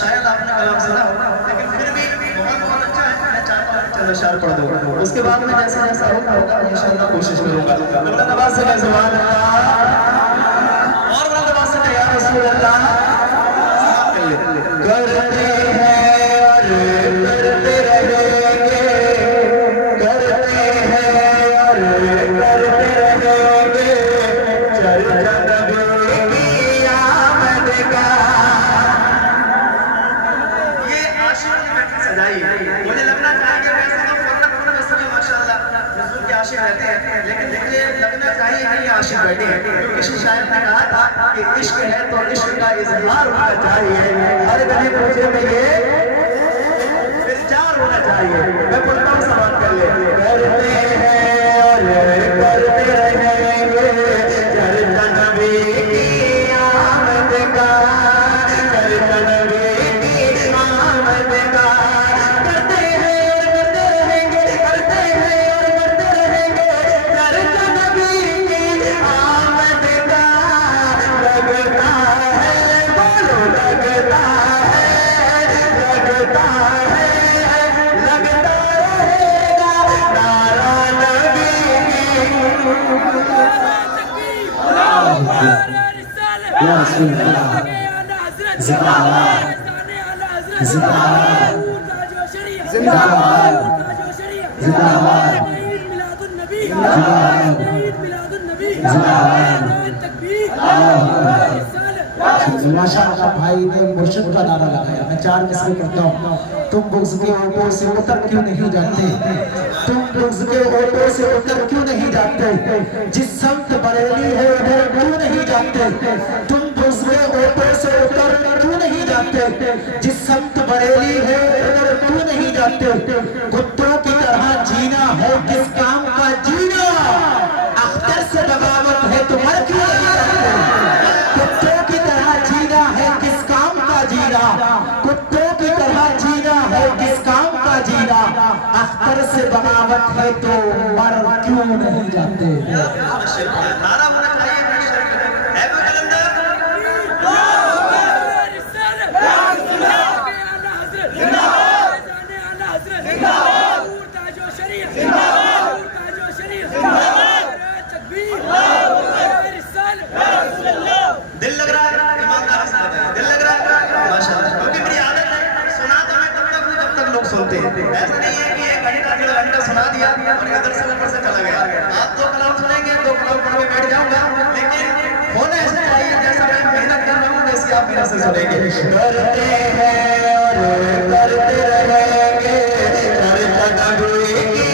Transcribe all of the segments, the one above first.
शायद आपने कलाम सुना लेकिन फिर भी बहुत अच्छा है। मैं चाहता हूँ चलो शार पढ़ दो, उसके बाद में जैसा जैसा होगा इंशाअल्लाह कोशिश करूंगा। अल्लाह नवाज से सुभान अल्लाह और बड़ा नवाज से या रसूल अल्लाह करते हैं और करते रहेंगे, करते हैं और करते रहेंगे चर्चा नबी की आमद का। ये आशिक की बैठक सजाई है। मुझे लगना चाहिए वैसे तो फौरन सभी माशाअल्लाह हुजूर के आशिक रहते हैं, लेकिन मुझे लगना चाहिए कि ये आशिक बैठे हैं। तो किसी शायर ने कहा था कि इश्क है तो इश्क का इजहार होना चाहिए, हर गली पूछे में ये विचार होना चाहिए। मैं पढ़ता हूँ सवाल कर ले। करते हैं और करते रहेंगे चर्चा नबी की आमद का, चर्चा नबी की आमद का। करते हैं और करते रहेंगे, करते हैं और करते रहेंगे चर्चा नबी की आमद का। लगता है बोलो लगता है, लगता है लगता रहेगा नारा नबी की। या रसूल अल्लाह जिंदाबाद जिंदाबाद जिंदाबाद जिंदाबाद माशाअल्लाह भाई ने मुर्शिद का नारा लगाया। मैं चार मिसरे करता हूँ। तुम बुग़्ज़ के ऑटो से उतर क्यों नहीं जाते, तुम बुग़्ज़ के ऑटो से उतर क्यों नहीं जाते, जिस समत बरेली है उधर क्यों नहीं जाते, तुम बुग़्ज़ के ऑटो से उतर क्यों नहीं जाते, जिस समत बरेली है उधर क्यों नहीं जाते। कुत्तों की तरह जीना है किस काम का जीना, अख्तर से बगावत है तो मर क्यों नहीं जाते। कुत्तों की तरह जीना है किस काम का जीना, कुत्तों की तरह जीना है किस काम का जीना, अख्तर से बगावत है तो मर क्यों नहीं जाते। नारा होना चाहिए है कोई कलंदर दिल लग रहा है, ईमानदारी से बताएं, दिल लग रहा है माशाअल्लाह। क्योंकि मेरी आदत है सुना तो मैं तब तक हूँ जब तक लोग सुनते हैं। ऐसा नहीं है कि 1 घंटा 1.5 घंटा सुना दिया और इधर से ऊपर से चला गया। आप 2 कलाम सुनेंगे, 2 कलाम पढ़ के बैठ जाऊंगा, लेकिन होना ऐसा चाहिए जैसा मैं मेहनत कर रहा हूँ वैसे आप मेरा से सुनेंगे। करते हैं और करते रहेंगे चर्चा नबी की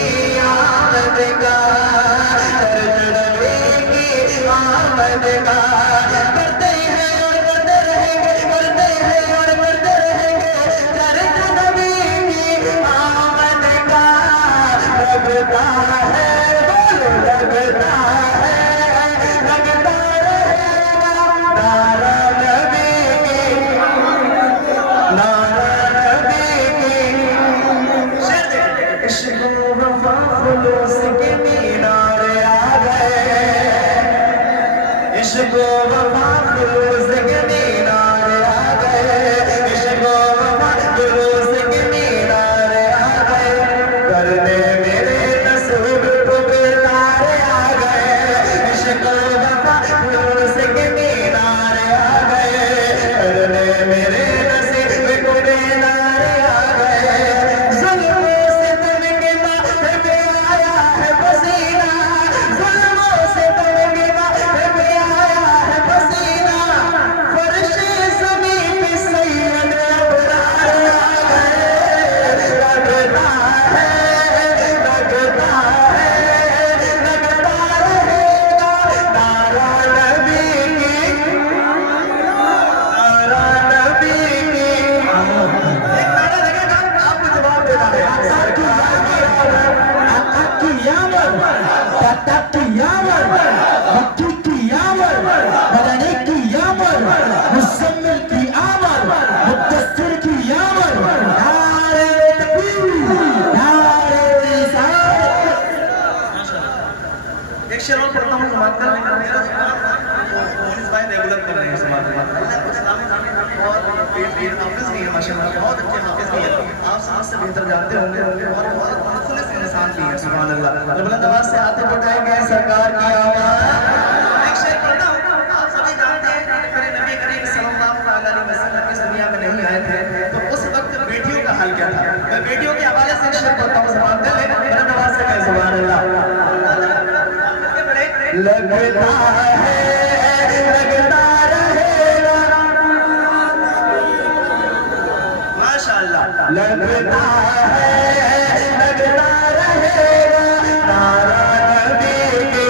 आमद का, चर्चा नबी आमद का करते हैं और करते रहेंगे, करते हैं और करते रहेंगे चर्चा नबी की आमद का। लगता है बोलो लगता है, लगता रहेगा नारा नबी की, नारा नबी की। इश्क़ वफ़ा खुलूस के मीनार आ गए, इश्क़ वफ़ा खुलूस के मीनार आ गए, इश्क़ वफ़ा खुलूस के मीनार आ गए। करने मेरे नसीब को बेदार आ गए, इश्क़ वफ़ा खुलूस के मीनार आ गए। करने मेरे नसीब को बेदार आ गए। ज़ुल्मों से तुमके माथे पे आया है पसीना, ज़ुल्मों से तुमके माथे पे आया है पसीना। फर्शे ज़मीं पे सैयद अबरार आ गए। लगता है, लगता है, लगता रहेगा नारा नबी की, नारा नबी की। एक नारा लगेगा, आपको जवाब देना है। एक शेर और पढ़ता हूँ समाप्त कर लेंगे। मेरा मोनिस भाई रेगुलर कर रहे हैं समाप्त और हाफिज भी है माशाल्लाह, बहुत अच्छे हाफिज भी है। आप सांस से बेहतर जानते होंगे और बहुत मुखलिस इंसान भी है। सुभान अल्लाह। बुलंद आवाज से आते बताए गए सरकार की आवाज़। एक शेर पढ़ता हूँ, आप सभी जानते हैं मेरे नबी करीम सल्लल्लाहु अलैहि वसल्लम इस दुनिया में नहीं आए थे तो उस वक्त बेटियों का हाल क्या था। मैं बेटियों के हवाले से एक शेर पढ़ता हूँ, समाप्त कर लेंगे। बुलंद आवाज से कहें सुभान अल्लाह। लगता है, लगता रहेगा माशाअल्लाह। लगता है, लगता रहेगा नारा नबी की।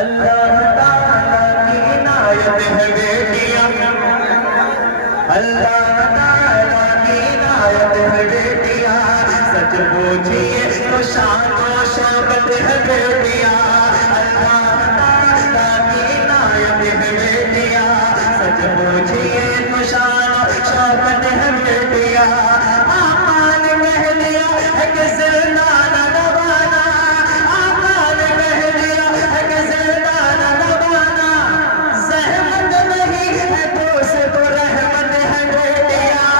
अल्लाह ताला की इनायत है बेटियां, अल्लाह ताला की इनायत है बेटियां। सच पूछिए तो शान और शौकत है बेटियां, अल्लाह ताला की इनायत है बेटियां। सच पूछिए तो शान और शौकत है बेटियां। आका ने कह दिया है कि ज़िंदाना दबाना, आका ने कह दिया है कि ज़िंदाना दबाना। ज़हमत नहीं है तो से तो रहमत है बेटियां।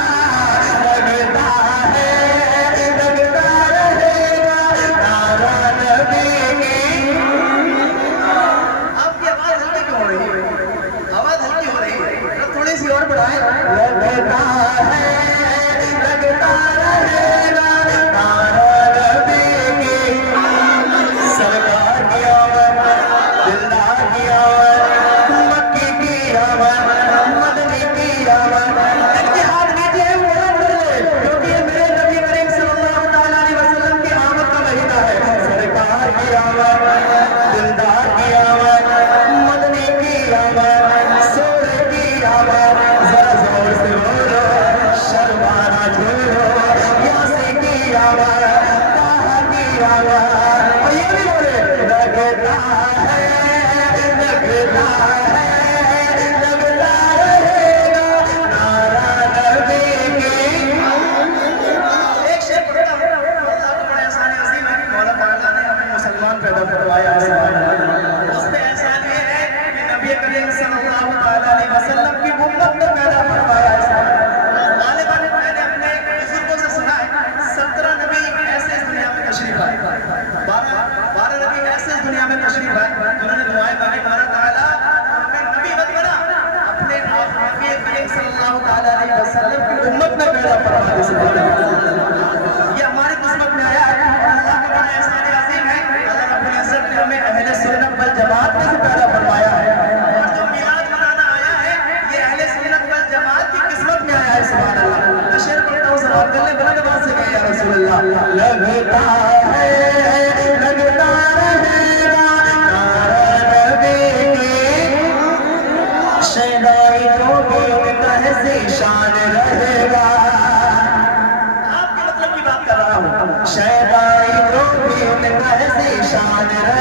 लगता है, लगता रहेगा नारा नबी की। आपकी आवाज हल्की क्यों हो रही है? आवाज हल्की हो रही है, थोड़ी सी और बढ़ाएं। लगता है, लगता रहेगा नारा नबी की। सरकार की आवाज़, दिलदार की आवाज़, मक्की की आवाज़, मदनी की आवाज़। इनके हाथ नीचे है पूरा कर ले, क्योंकि ये मेरे नबी करीम सल्लल्लाहु अलैहि वसल्लम की आमद का महीना है। सरकार की आवाज़, दिलदार की आवाज़, मदनी की आवाज़, सोरे की आवाज़। जरा जोर से बोलो, शर्माना छोड़ो। यासी की आवाज़, ताहा की आवाज़। और ये भी बोले लगता है, लगता है, लगता रहेगा नारा नबी की। एक शेर पढ़ता हूँ, अल्लाह का बड़ा एहसान अज़ीम है कि मौला ताला ने हमें मुसलमान पैदा करवाया है। उस पे एहसान ये है कि नबी करीम सल्लल्लाहु अलैहि वसल्लम की उम्मत में पैदा करवाया है। गालिबन मैंने अपने बुजुर्गों से सुना है 17 नबी ऐसे इस दुनिया में तशरीफ आए, 12 नबी ऐसे इस दुनिया में तशरीफ आए जिन्होंने दुआएं मांगी, मौला ताला हमें नबी मत बना, अपने आप नबी करीम सल्लल्लाहु अलैहि वसल्लम की उम्मत में पैदा फरमा दे। ये हमारी किस्मत में आया है। अल्लाह का बड़ा एहसान अज़ीम है, अल्लाह रब्बुल इज़्ज़त ने हमें अहले सुन्नत वल जमात में से पैदा फरमाया है। और जो मिलाद मनाना आया है ये अहले सुन्नत वल जमात की किस्मत में आया है। सुभान अल्लाह। मैं शेर पढ़ता हूँ, समाप्त कर ले। बुलंद आवाज़ से कहिए या रसूल अल्लाह। लगता है, लगता रहेगा नारा नबी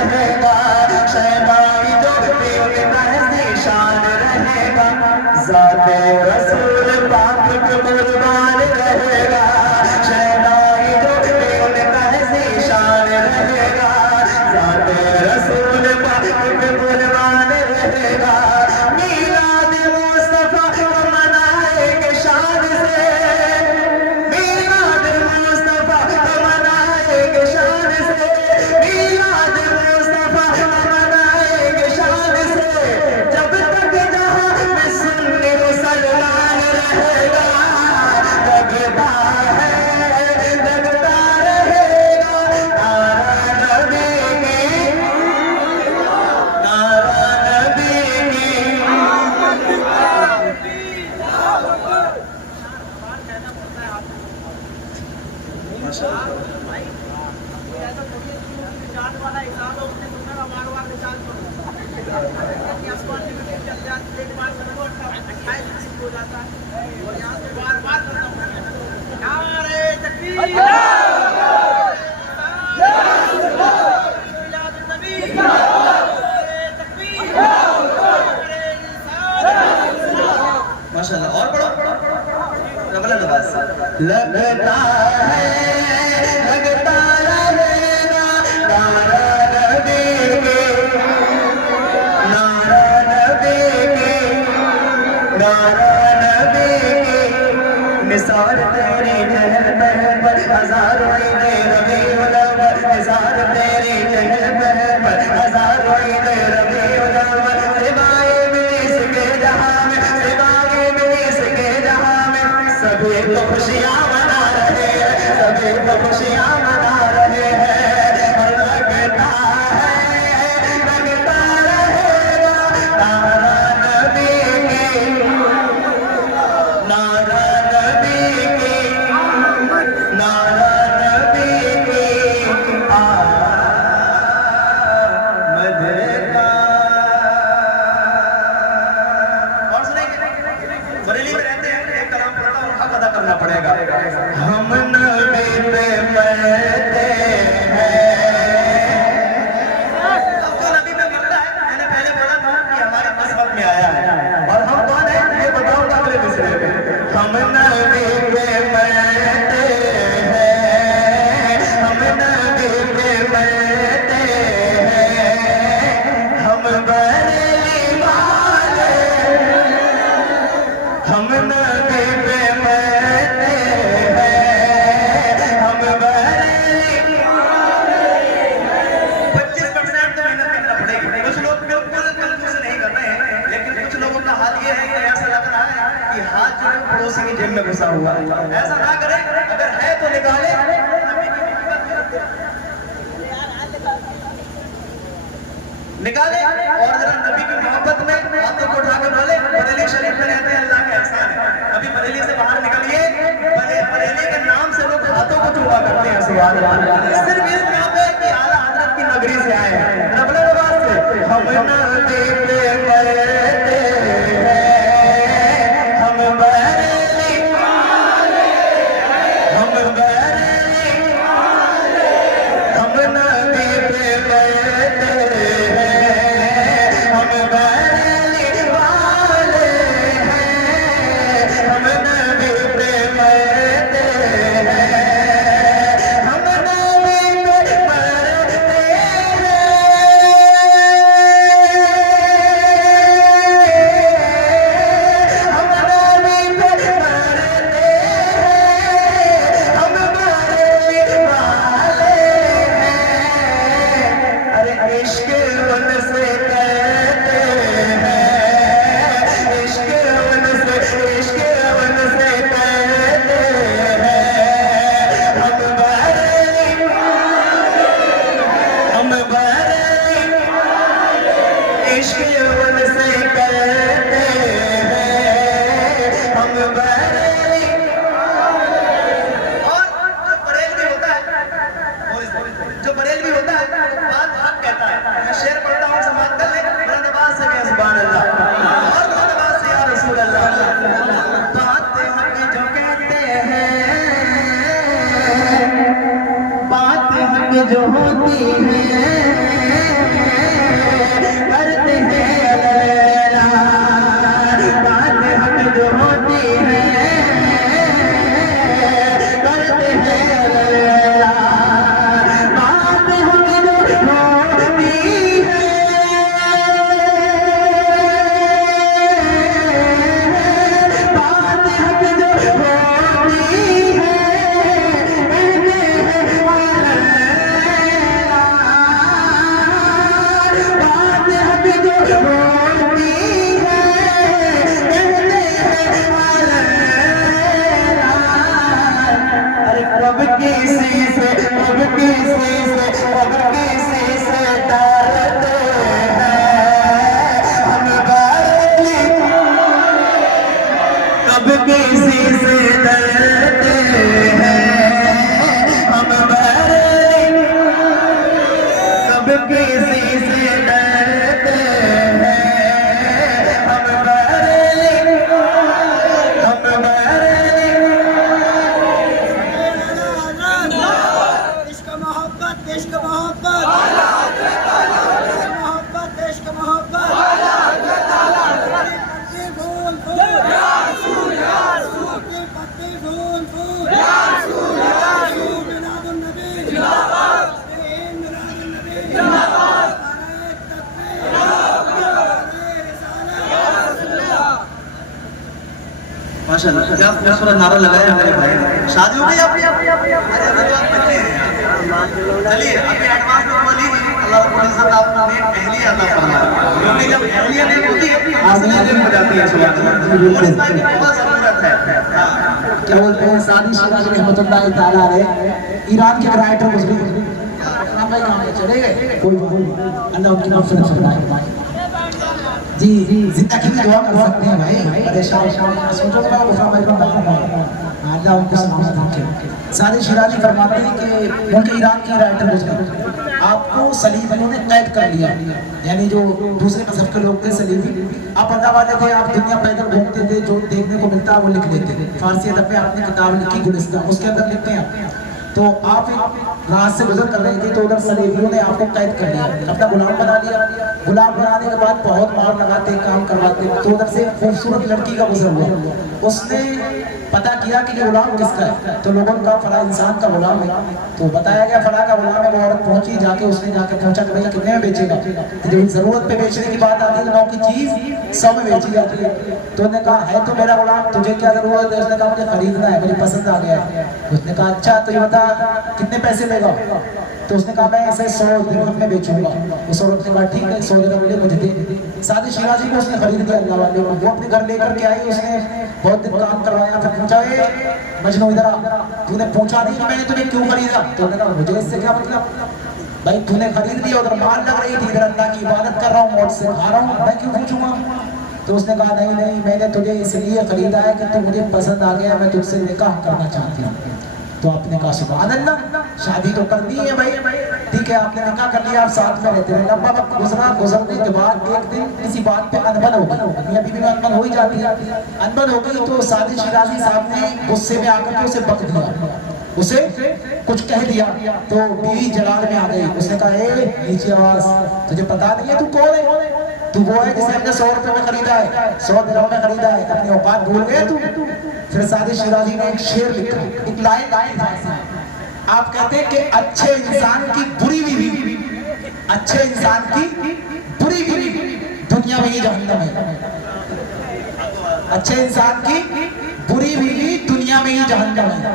रहेगा, शहनाई जो भी उनका निशान रहेगा, ज़ाते रसूल पाक पे कुर्बान रहेगा, शहनाई जो भी उनका निशान रहेगा, ज़ाते रसूल पाक पे कुर्बान रहेगा। मीलाद मुस्तफा को मनाएंगे शान से, मीलाद मुस्तफा को मनाएंगे शान से, मीलाद मुस्तफा को मनाएंगे शान से, जब तक जहां में सुन्नी मुसलमान रहेगा, लगता है लगता रहेगा नारा नबी की, नारा नबी की। माशाल्लाह। और पढ़ो डबल आवाज से। लगता है लगता रहेगा नारा नबी की, नारा नबी की, नारा नबी की। निसार तेरी चहल पहल पर हजारों ईद रबीउल अव्वल, निसार तेरी चहल पहल पर हजारों ईद रबीउल अव्वल, सिवाए इब्लीस के जहां में, सिवाए इब्लीस के जहां में, सभी तो खुशियां मना रहे हैं, सभी तो खुशियां मना रहे हैं। और लगता रहेगा नारा नबी की, नारा नबी की, नारा नबी की। आमद का और सुनेंगे बरेली में रहते हैं, एक कलाम पढ़ता हूं, हक अदा करना पड़ेगा। हम नबी पे मरते हैं। अब जो नबी पे मरता है, मैंने पहले बोला था कि हमारी किस्मत में आया है, और हम कौन है ये बताऊंगा अगले मिसरे में। हम नबी पे मरते हैं, हम नबी पे मरते हैं, हम बरेली वाले, हम नबी पे मरते हैं, हम बरेली। 25% तो मेहनत करना पड़ेगी। कुछ लोग बिल्कुल कंजूसी नहीं कर रहे हैं, लेकिन कुछ लोगों का हाल ये है कि ऐसा लग रहा है कि हाथ जो है पड़ोसी की जेब में घुसा हुआ है। ऐसा ना करें, अगर है तो निकाले। निकाले और जरा नबी की मोहब्बत में हाथों को उठा के बोले, बरेली शरीफ में रहते हैं, अल्लाह का एहसान है। अभी बरेली से बाहर निकलिए, बरेली के नाम से लोग हाथों को चूमा करते हैं। सुभान अल्लाह। सिर्फ इस नाम पे कि आला हजरत की नगरी से आए हैं, डबल आवाज से। हम नबी पे मरते हैं, हम बरेली वाले, हम बरेली वाले, हम नबी पे मरते हैं, हम बरेली वाले हैं, हम नबी पे मरते हैं, हम नबी पे मरते जो होती है बोलती है कहते हैं वाला अरे कब किसी से डरते हैं हम बारी कब किसी से डरते हैं हम बारी कब किसी से डरते हैं हम बारी इश्क मोहब्बत देश का मोहब्बत देश का मोहब्बत पत्ते फूल पत्ते फूल मिलादुन नबी जिंदाबाद मिलादुन नबी जिंदाबाद माशाल्लाह क्या खूबसूरत नारा लगाया हमारे भाई ने। शादी हो गई आपकी? अरे अभी तो आप बच्चे हैं। चलिए अभी एडवांस में बोली अल्लाह रब्बुल इज्जत आपको नेक पहली अता फरमाए, क्योंकि जब पहलियां नेक होती है असलियत नेक हो जाती है। सुभान अल्लाह, और इसमें भी बहुत जरूरत है। क्या बोलते हैं सादी शिराजी रहमतुल्लाह ताला अलैह ईरान के राइटर गुजरे चले गए कोई अल्लाह उनकी मग़फ़िरत फरमाए। जी जिंदगी में दुआ कर सकते हैं भाई परेशान सोचो ना उफा भाई का अल्लाह उनको सलामत रखे। सादी शिराजी फरमाते हैं कि उनके ईरान के राइटर गुजरे आपको सलीबियों ने कैद कर लिया, यानी जो दूसरे मजहब के लोग थे सलीबी, आप अल्लाह वाले थे, आप दुनिया पैदल घूमते थे, जो देखने को मिलता वो लिख लेते। फारसी अदब में आपने किताब लिखी गुलिस्तान, उसके अंदर लिखते हैं तो आप एक रात से गुजर कर रहे थे तो उधर सलीबियों ने आपको कैद कर लिया, अपना गुलाम बना लिया। गुलाम बनाने के बाद बहुत मार लगाते काम करवाते, तो उधर से खूबसूरत लड़की का गुजर हुआ, उसने पता किया कि ये गुलाम किसका है, तो लोगों का फला इंसान का गुलाम है, तो बताया गया फला का गुलाम है। वो औरत पहुंची, जाके उसने जाके पूछा कि भाई कितने में बेचेगा, जब जरूरत पे बेचने की बात आती है तो नौ की चीज 100 में बेची जाती है। तो उसने कहा है तो मेरा गुलाम, तुझे क्या जरूरत है? उसने कहा मुझे खरीदना है, मुझे पसंद आ गया है। उसने कहा अच्छा तो ये बता कितने पैसे लेगा? तो उसने कहा मैं ऐसे 100 दिरहम में बेचूंगा। उस औरत ने कहा ठीक है 100 दिरहम ले मुझे दे। सादी शिराजी को उसने खरीद लिया अल्लाह वाले को, वो अपने घर लेकर के आई, उसने बहुत दिन काम करवाया, फिर पूछा ए मजनू इधर आ, तूने पूछा नहीं कि मैंने तुम्हें क्यों खरीदा? तो उसने कहा मुझे इससे क्या मतलब भाई, तूने खरीद लिया, उधर माल लग रही थी, इधर अल्लाह की इबादत कर रहा हूँ, मौत से खा रहा हूँ, मैं क्यों पूछूंगा? तो उसने कहा नहीं नहीं मैंने तुझे इसलिए खरीदा है कि तू मुझे पसंद आ गया, मैं तुझसे निकाह करना चाहती हूँ। तो आपने कहा सुभान अल्लाह, शादी तो कर दी है भाई, ठीक है आपने निकाह कर लिया, आप साथ में रहते हैं। लंबा वक्त गुजरने के बाद एक दिन किसी बात पे अनबन हो गई, मियां बीवी में अनबन हो ही जाती है। अनबन हो गई तो सादी शिराजी साहब ने गुस्से में आकर के उसे बक दिया, उसे कुछ कह दिया, तो बीवी जलाल में आ गई। उसने कहा ए नीचे आवाज, तुझे पता नहीं है तू कौन है? तू वो है जिसे हमने 100 रुपए में खरीदा है, 100 दिरहम में खरीदा है, अपनी औकात भूल गए तू? फिर सादी शिराजी ने एक शेर लिखा, एक लाइन आप कहते हैं कि अच्छे इंसान की बुरी बीवी, अच्छे इंसान की बुरी बीवी दुनिया में ही जहन्नम है। अच्छे इंसान की बुरी बीवी दुनिया में ही जहन्नम है,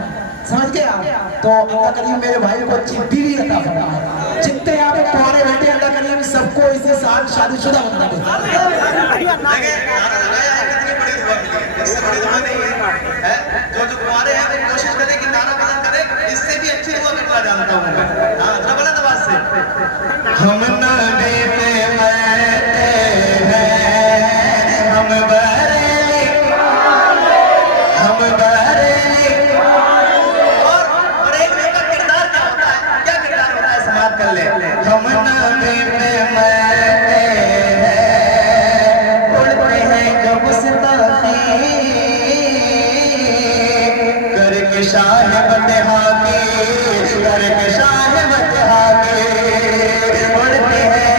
समझ गए आप? तो अल्लाह करीम मेरे भाई को अच्छी बीवी अता फरमाए। जितने यहाँ पे कुंवारे बैठे अल्लाह करीम सबको इसी साल शादीशुदा बना दे। इससे बड़ी दुआ नहीं है। जो कुंवारे हैं वो कोशिश करें कि नारा बुलंद करें, इससे भी अच्छी दुआ मैं जानता हूँ। हाँ जरा बुलंद आवाज से हम नबी पे मरते हैं, हम बरेली और एक का किरदार क्या होता है, क्या किरदार होता है समाप्त कर ले। हम नबी पे मरते हैं, उड़ते हैं जब करके शाह बतहा के, करके शाह बतहा के, उड़ते हैं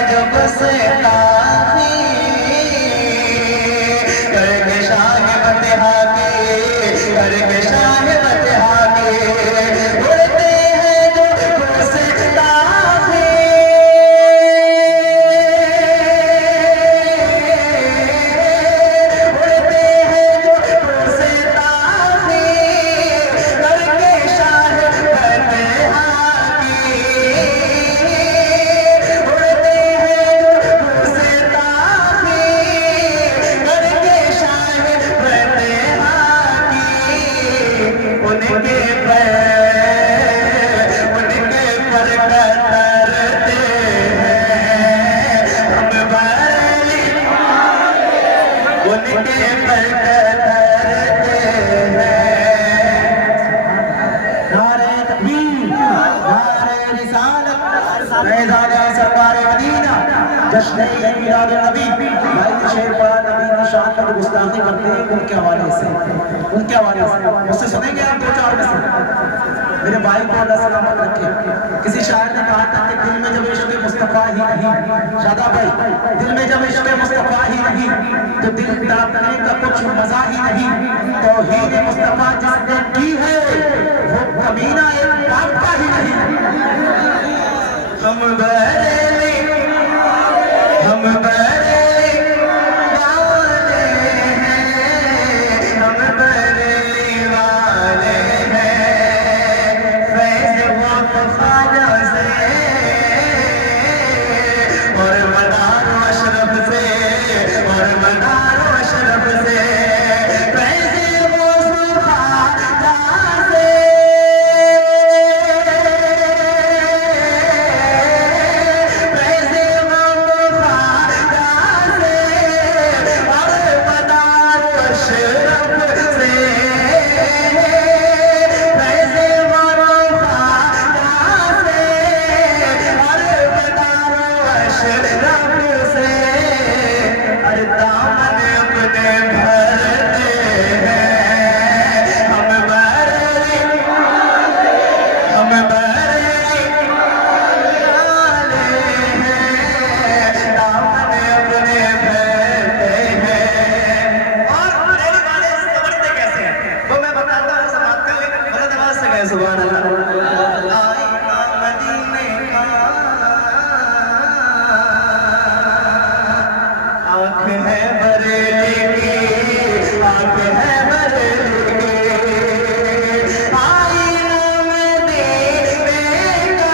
उनके पर करते हैं। नारे तकबीर, नारे रिसालत, फैज़ान सरकार मदीना, जश्न मिलाद नबी। भाई शेर पढ़ा नबी की शान पर गुस्ताखी करते हैं उनके हवाले से, उनके हवाले से मुझसे सुनेंगे आप दो चार में से। मेरे भाई को अल्लाह सलामत रखे। किसी शायर ने कहा था कि दिल में जब इश्क़ मुस्तफ़ा ही नहीं, शादा भाई, दिल में जब इश्क़ मुस्तफ़ा ही नहीं तो दिल तड़पने का कुछ मजा ही नहीं। तौहीद मुस्तफ़ा जिसने की है वो कमीना एक बाप का ही नहीं। हम बरेली, हम बरेली वाले हैं, हम बरेली वाले हैं। फैज़ वो ख्वाजा से और मदार अशरफ से, और मदार अशरफ से। फैज़ वो ख्वाजा से, सुभान अल्लाह। आईना मदीने का आँख है बरेली की, आँख है बरेली की। आईना मदीने का,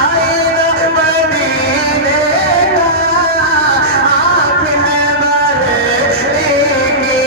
आईना मदीने का, आँख है बरेली की।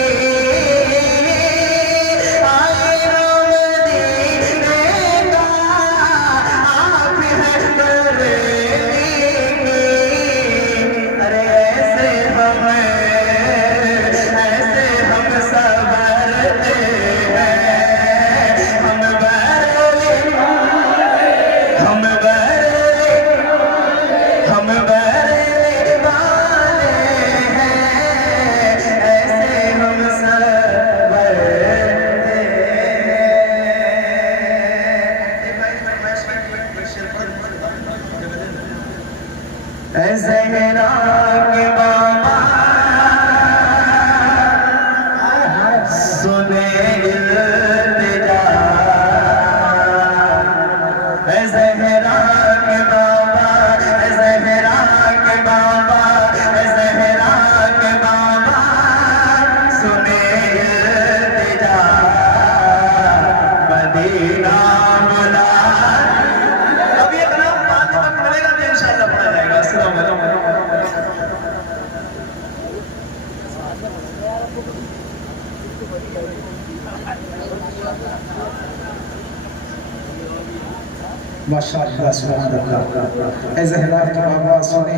ज़हरा के बाबा सुने इल्तिजा, ज़हरा के बाबा, ज़हरा के बाबा, ज़हरा के बाबा सुने इल्तिजा। मदीना बुला। अब ये कलाम बाद में वक्त मिलेगा तो इंशाअल्लाह पढ़ा जाएगा। अस्सलाम वालेकुम। माशाअल्लाह सुभान अल्लाह। ज़हरा के बाबा सुने